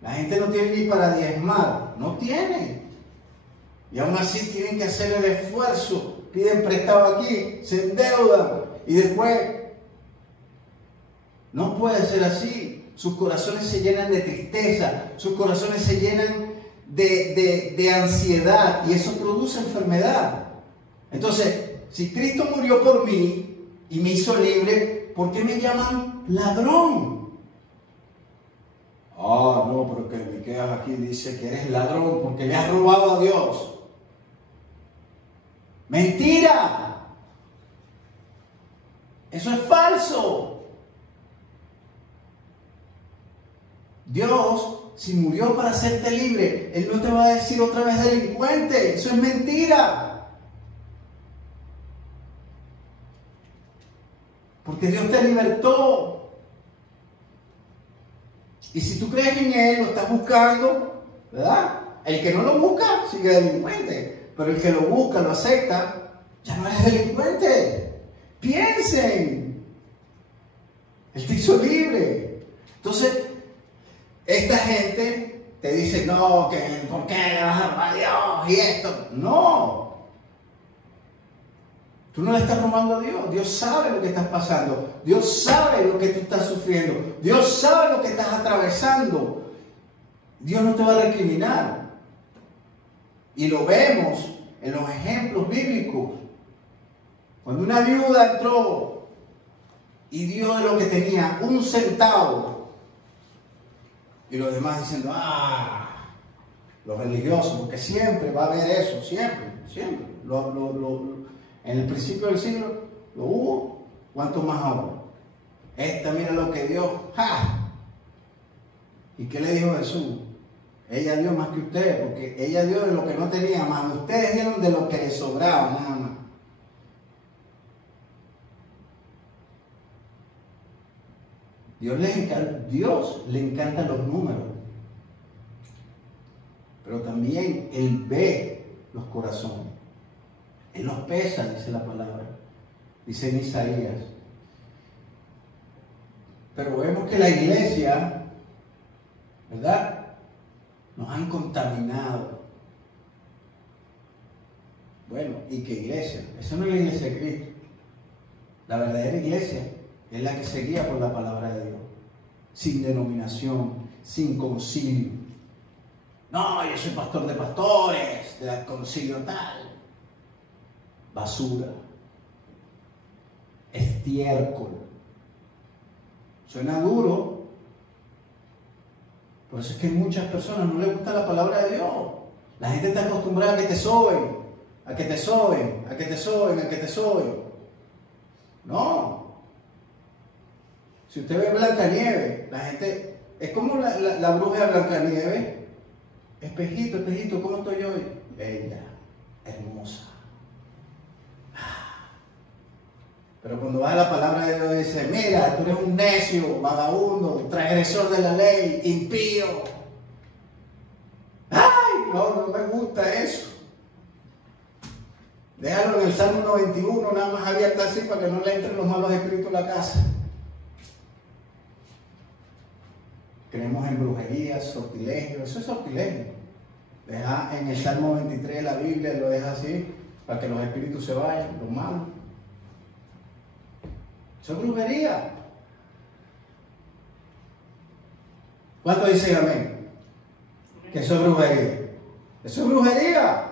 La gente no tiene ni para diezmar. No tiene. Y aún así tienen que hacer el esfuerzo. Piden prestado aquí, se endeudan. Y después, no puede ser así. Sus corazones se llenan de tristeza. Sus corazones se llenan de ansiedad. Y eso produce enfermedad. Entonces, si Cristo murió por mí y me hizo libre, ¿por qué me llaman ladrón? Ah, no, pero que Miqueas aquí dice que eres ladrón porque le has robado a Dios. ¡Mentira! Eso es falso. Dios, si murió para hacerte libre, Él no te va a decir otra vez delincuente. Eso es mentira. Porque Dios te libertó. Y si tú crees en Él, lo estás buscando, ¿verdad? El que no lo busca, sigue delincuente. Pero el que lo busca, lo acepta, ya no eres delincuente. Piensen. Él te hizo libre. Entonces, esta gente te dice, no, que ¿por qué le vas a Dios y esto? No. Tú no le estás robando a Dios. Dios sabe lo que estás pasando. Dios sabe lo que tú estás sufriendo. Dios sabe lo que estás atravesando. Dios no te va a recriminar. Y lo vemos en los ejemplos bíblicos. Cuando una viuda entró y dio de lo que tenía 1 centavo. Y los demás diciendo, los religiosos, porque siempre va a haber eso, siempre. En el principio del siglo lo hubo, ¿cuánto más ahora? Esta mira lo que dio, ¡ja! ¿Y qué le dijo Jesús? Ella dio más que ustedes, porque ella dio de lo que no tenía más, ustedes dieron de lo que les sobraba, nada más. Dios le encantan los números, pero también Él ve los corazones. Él los pesa, dice la palabra, dice en Isaías. Pero vemos que la iglesia, ¿verdad?, nos han contaminado. Bueno, ¿y qué iglesia? Esa no es la iglesia de Cristo. La verdadera iglesia es la que se guía por la palabra de Dios, sin denominación, sin concilio. No, yo soy pastor de pastores, del concilio tal. Basura, estiércol. Suena duro. Por eso es que a muchas personas no les gusta la palabra de Dios. La gente está acostumbrada a que te soben, a que te soben, a que te soben, a que te soben. No. Si usted ve Blancanieves, la gente es como la bruja de Blancanieves. Espejito, espejito, ¿cómo estoy hoy? Bella, hermosa. Pero cuando va a la palabra de Dios dice, mira, tú eres un necio, vagabundo, transgresor de la ley, impío. ¡Ay! No me gusta eso. Déjalo en el Salmo 91, nada más abierto así para que no le entren los malos espíritus a la casa. Creemos en brujerías, sortilegio, eso es sortilegio. Deja en el Salmo 23 de la Biblia, lo deja así, para que los espíritus se vayan, los malos. Eso es brujería. ¿Cuánto dicen amén? Que eso es brujería. Eso es brujería.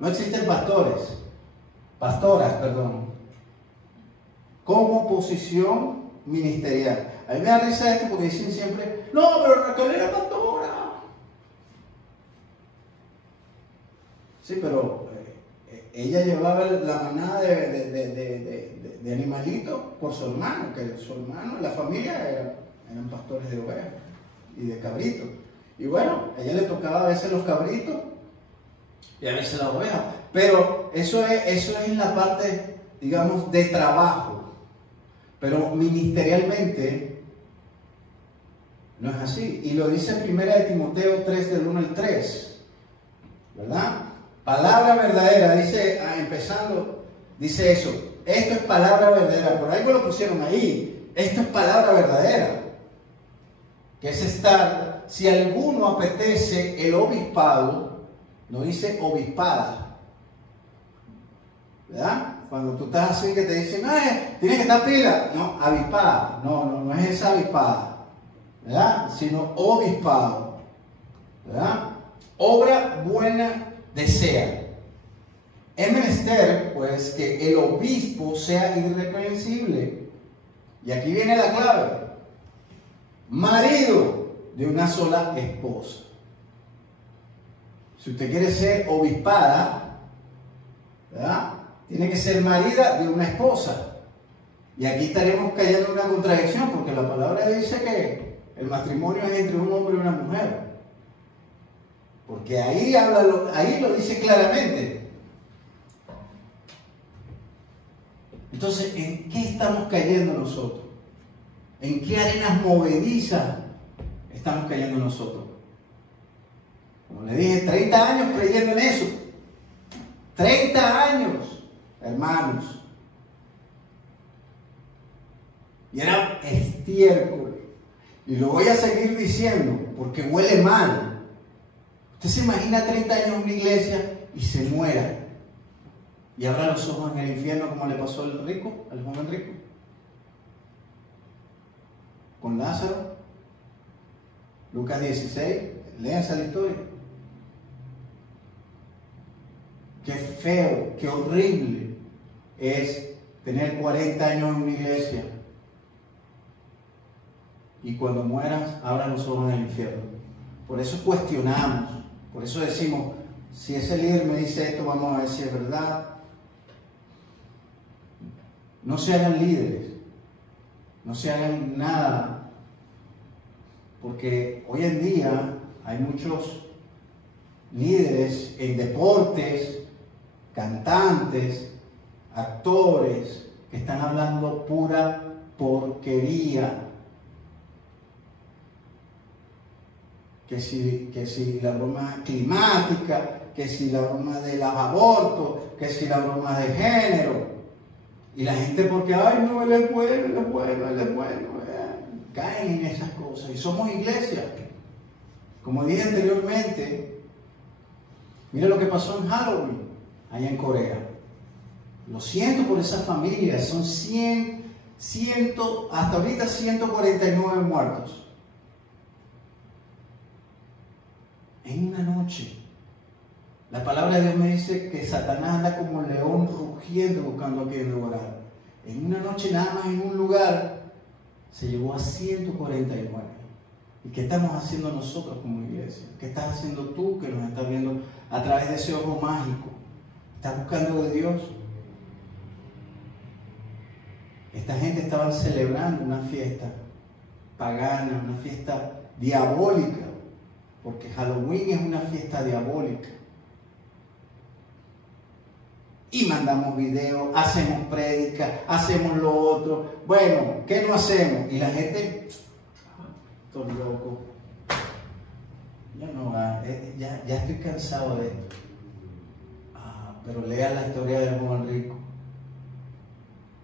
No existen pastoras, como posición ministerial. A mí me da risa esto porque dicen siempre, no, pero Raquel era pastora. Sí, pero ella llevaba la manada de animalitos por su hermano, que su hermano, la familia eran pastores de ovejas y de cabritos. Y bueno, a ella le tocaba a veces los cabritos y a veces las ovejas. Pero eso es en la parte, digamos, de trabajo. Pero ministerialmente no es así. Y lo dice 1 de Timoteo 3, del 1 al 3. ¿Verdad? Palabra verdadera, dice, empezando, dice eso. Esto es palabra verdadera. Por algo lo pusieron ahí. Esto es palabra verdadera. Que es estar, si alguno apetece el obispado, no dice obispada. ¿Verdad? Cuando tú estás así que te dicen, tienes que estar pila. No, avispada. No es esa avispada. ¿Verdad? Sino obispado. ¿Verdad? Obra buena desea. Es menester, pues, que el obispo sea irreprensible. Y aquí viene la clave. Marido de una sola esposa. Si usted quiere ser obispada, ¿verdad?, tiene que ser marida de una esposa. Y aquí estaremos cayendo en una contradicción, porque la palabra dice que el matrimonio es entre un hombre y una mujer. Porque ahí lo dice claramente. Entonces, ¿en qué estamos cayendo nosotros? ¿En qué arenas movedizas estamos cayendo nosotros? Como le dije, 30 años creyendo en eso. 30 años, hermanos. Y era estiércol. Y lo voy a seguir diciendo porque huele mal. Usted se imagina 30 años en una iglesia y se muera. Y abra los ojos en el infierno como le pasó al rico, al joven rico. Con Lázaro. Lucas 16. Léanse la historia. Qué feo, qué horrible es tener 40 años en una iglesia y cuando mueras abra los ojos en el infierno. Por eso cuestionamos, por eso decimos, si ese líder me dice esto, vamos a ver si es verdad. No se hagan líderes, no se hagan nada, porque hoy en día hay muchos líderes en deportes, cantantes, actores, que están hablando pura porquería. Que si la broma climática, que si la broma de los abortos, que si la broma de género. Y la gente porque, ay no, él es bueno, él es bueno, él es bueno. Caen en esas cosas. Y somos iglesia. Como dije anteriormente, mira lo que pasó en Halloween, allá en Corea. Lo siento por esas familias, son hasta ahorita 149 muertos. En una noche. La palabra de Dios me dice que Satanás anda como león rugiendo buscando a quien devorar. En una noche nada más en un lugar se llevó a 149. ¿Y qué estamos haciendo nosotros como iglesia? ¿Qué estás haciendo tú que nos estás viendo a través de ese ojo mágico? ¿Estás buscando de Dios? Esta gente estaba celebrando una fiesta pagana, una fiesta diabólica, porque Halloween es una fiesta diabólica. Y mandamos videos, hacemos prédicas, hacemos lo otro. Bueno, ¿qué no hacemos? Y la gente, estoy loco. Ya estoy cansado de esto. Pero lea la historia del joven rico.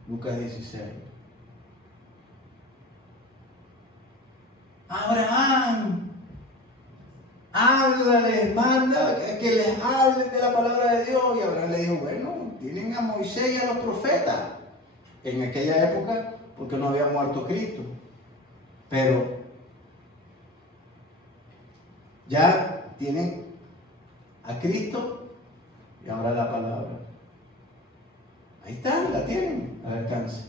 Lucas 16. Abraham, háblales, manda que les hablen de la palabra de Dios. Y Abraham le dijo, bueno, tienen a Moisés y a los profetas. En aquella época, porque no había muerto Cristo. Pero ya tienen a Cristo y ahora la palabra. Ahí está, la tienen al alcance.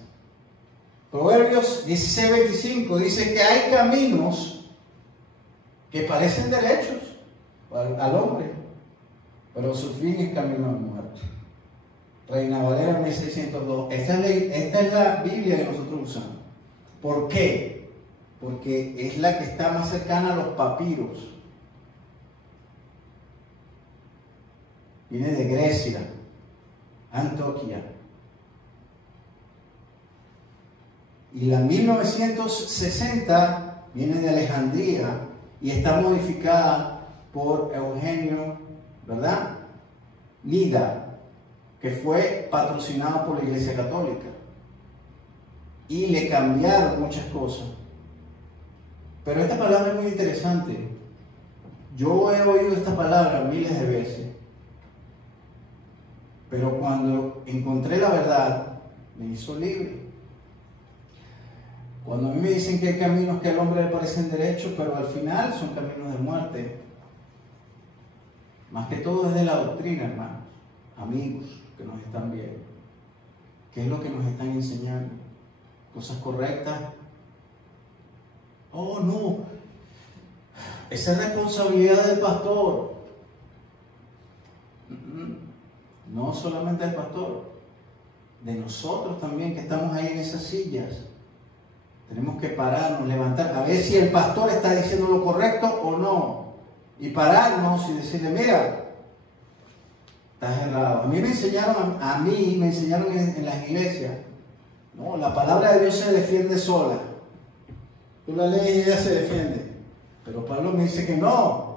Proverbios 16:25 dice que hay caminos que parecen derechos al hombre, pero su fin es camino de muerte. Reina Valera 1602. Esta es la Biblia que nosotros usamos. ¿Por qué? porque es la que está más cercana a los papiros. Viene de Grecia, Antioquía. Y la 1960 viene de Alejandría y está modificada por Eugenio, ¿verdad? Nida, que fue patrocinado por la Iglesia Católica. Y le cambiaron muchas cosas. Pero esta palabra es muy interesante. Yo he oído esta palabra miles de veces. Pero cuando encontré la verdad, me hizo libre. Cuando a mí me dicen que hay caminos que al hombre le parecen derechos, pero al final son caminos de muerte. Más que todo es de la doctrina, hermanos, amigos que nos están viendo. ¿Qué es lo que nos están enseñando? ¿Cosas correctas? Oh, no. Esa es responsabilidad del pastor. No solamente del pastor, de nosotros también que estamos ahí en esas sillas. Tenemos que pararnos, levantar, a ver si el pastor está diciendo lo correcto o no. Y pararnos y decirle, mira, estás errado. A mí me enseñaron en las iglesias, no, la palabra de Dios se defiende sola. Tú la lees y ella se defiende. Pero Pablo me dice que no.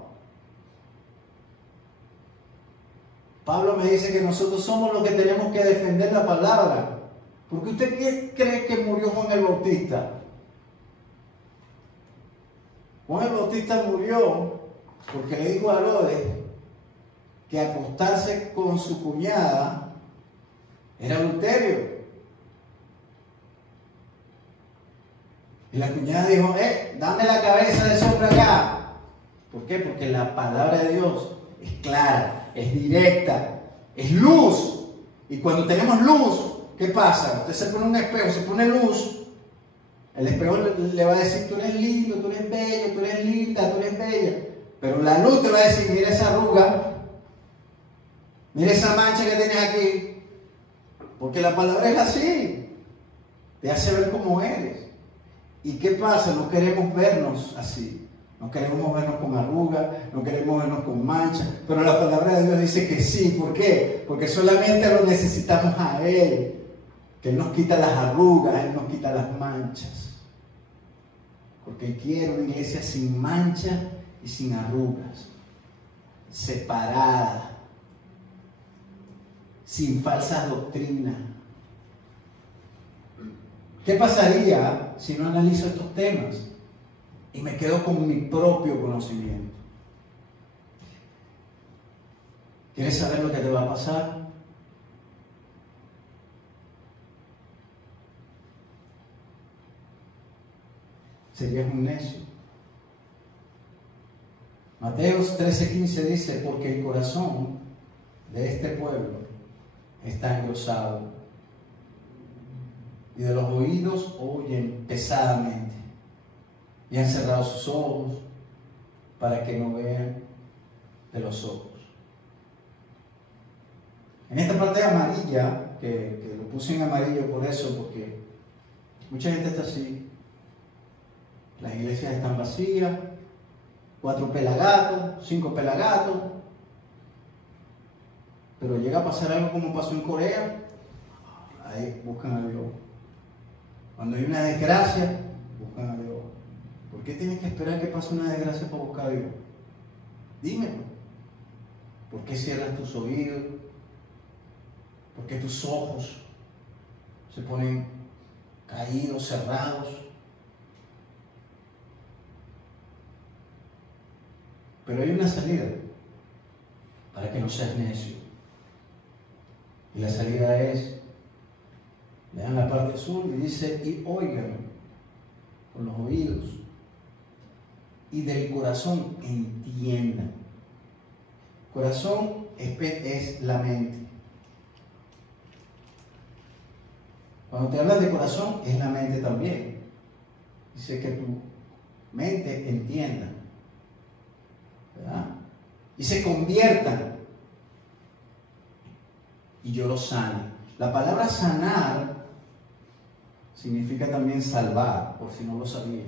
Pablo me dice que nosotros somos los que tenemos que defender la palabra. ¿Por qué usted cree que murió Juan el Bautista? Juan el Bautista murió porque le dijo a Herodes que acostarse con su cuñada era adulterio. Y la cuñada dijo, dame la cabeza de ese hombre acá. ¿Por qué? Porque la palabra de Dios es clara, es directa, es luz. Y cuando tenemos luz, ¿qué pasa? Usted se pone un espejo, se pone luz. El espejo le va a decir, tú eres lindo, tú eres bello, tú eres linda, tú eres bella. Pero la luz te va a decir, mira esa arruga, mira esa mancha que tienes aquí. Porque la palabra es así. Te hace ver cómo eres. ¿Y qué pasa? No queremos vernos así. No queremos vernos con arrugas, no queremos vernos con manchas. Pero la palabra de Dios dice que sí. ¿Por qué? Porque solamente lo necesitamos a Él. Que Él nos quita las arrugas, Él nos quita las manchas. Porque Él quiere una iglesia sin mancha y sin arrugas. Separada. Sin falsas doctrinas. ¿Qué pasaría si no analizo estos temas y me quedo con mi propio conocimiento? ¿Quieres saber lo que te va a pasar? Serías un necio. Mateos 13:15 dice, porque el corazón de este pueblo está engrosado y de los oídos oyen pesadamente y han cerrado sus ojos para que no vean de los ojos. En esta parte amarilla, que lo puse en amarillo por eso, porque mucha gente está así, las iglesias están vacías, 4 pelagatos, 5 pelagatos, pero llega a pasar algo como pasó en Corea, ahí buscan a Dios. Cuando hay una desgracia, buscan a Dios. ¿Por qué tienes que esperar que pase una desgracia para buscar a Dios? Dímelo. ¿Por qué cierras tus oídos? ¿Por qué tus ojos se ponen caídos, cerrados? Pero hay una salida para que no seas necio. Y la salida es, vean la parte azul y dice, y oigan con los oídos y del corazón entiendan. Corazón es la mente. Cuando te hablas de corazón, es la mente también. Dice que tu mente entienda, ¿verdad? Y se conviertan y yo los sane. La palabra sanar significa también salvar, por si no lo sabía.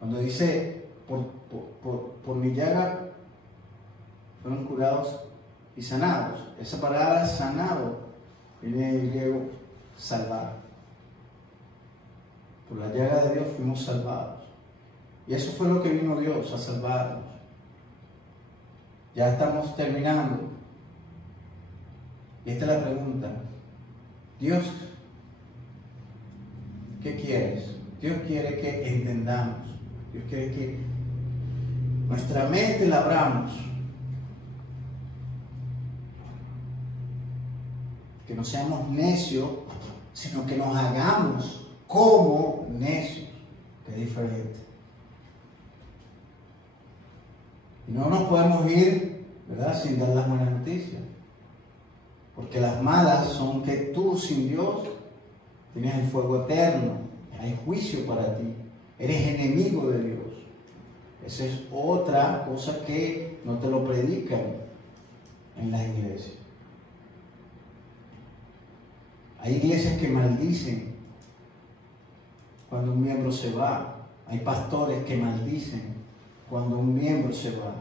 Cuando dice, por mi llaga fueron curados y sanados. Esa palabra sanado viene del griego salvar. Por la llaga de Dios fuimos salvados. Y eso fue lo que vino Dios, a salvarnos. Ya estamos terminando. Y esta es la pregunta. Dios, ¿qué quieres? Dios quiere que entendamos. Dios quiere que nuestra mente la abramos. Que no seamos necios, sino que nos hagamos como necios, que es diferente. Y no nos podemos ir, ¿verdad?, sin dar las buenas noticias. Porque las malas son que tú sin Dios tienes el fuego eterno, hay juicio para ti, eres enemigo de Dios. Esa es otra cosa que no te lo predican en las iglesias. Hay iglesias que maldicen cuando un miembro se va. Hay pastores que maldicen cuando un miembro se va.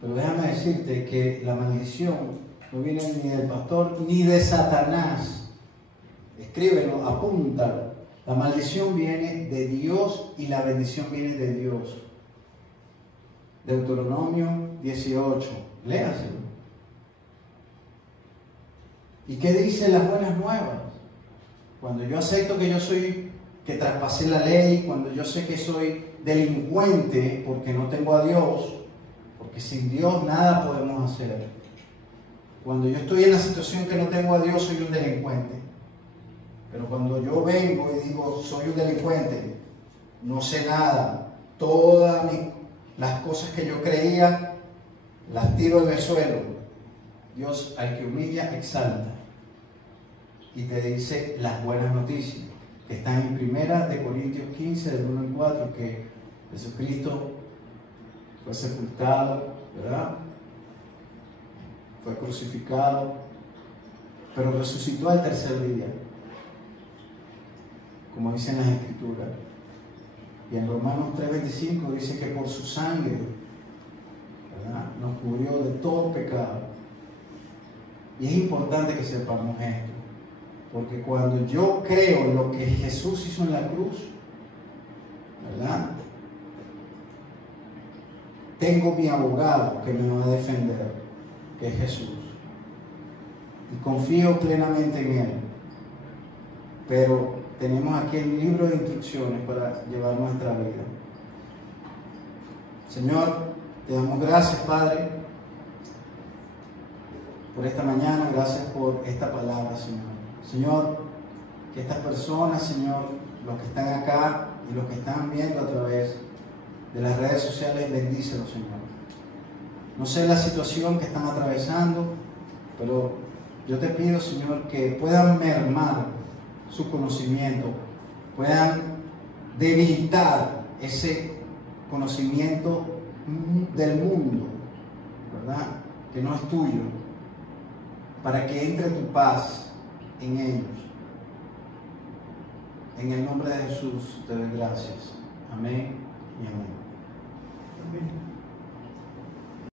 Pero déjame decirte que la maldición no viene ni del pastor ni de Satanás. Escríbelo, apúntalo. La maldición viene de Dios y la bendición viene de Dios. Deuteronomio 18. Léaselo. ¿Y qué dicen las buenas nuevas? Cuando yo acepto que traspasé la ley, cuando yo sé que soy delincuente porque no tengo a Dios, porque sin Dios nada podemos hacer. Cuando yo estoy en la situación que no tengo a Dios, soy un delincuente. Pero cuando yo vengo y digo, soy un delincuente, no sé nada, todas las cosas que yo creía, las tiro en el suelo. Dios, al que humilla, exalta. Y te dice las buenas noticias, que están en 1 Corintios 15, del 1 al 4, que Jesucristo fue sepultado, ¿verdad? Fue crucificado, pero resucitó al tercer día, como dicen las Escrituras. Y en Romanos 3:25 dice que por su sangre, ¿verdad?, nos cubrió de todo pecado. Y es importante que sepamos esto, porque cuando yo creo en lo que Jesús hizo en la cruz, ¿verdad?, tengo mi abogado que me va a defender, que es Jesús. Y confío plenamente en Él. Pero tenemos aquí el libro de instrucciones para llevar nuestra vida. Señor, te damos gracias, Padre, por esta mañana. Gracias por esta palabra, Señor. Señor, que estas personas, Señor, los que están acá y los que están viendo a través de las redes sociales, bendícelos, Señor. No sé la situación que están atravesando, pero yo te pido, Señor, que puedan mermar su conocimiento, puedan debilitar ese conocimiento del mundo, ¿verdad?, que no es tuyo, para que entre tu paz en ellos. En el nombre de Jesús te doy gracias. Amén y amén. Amén.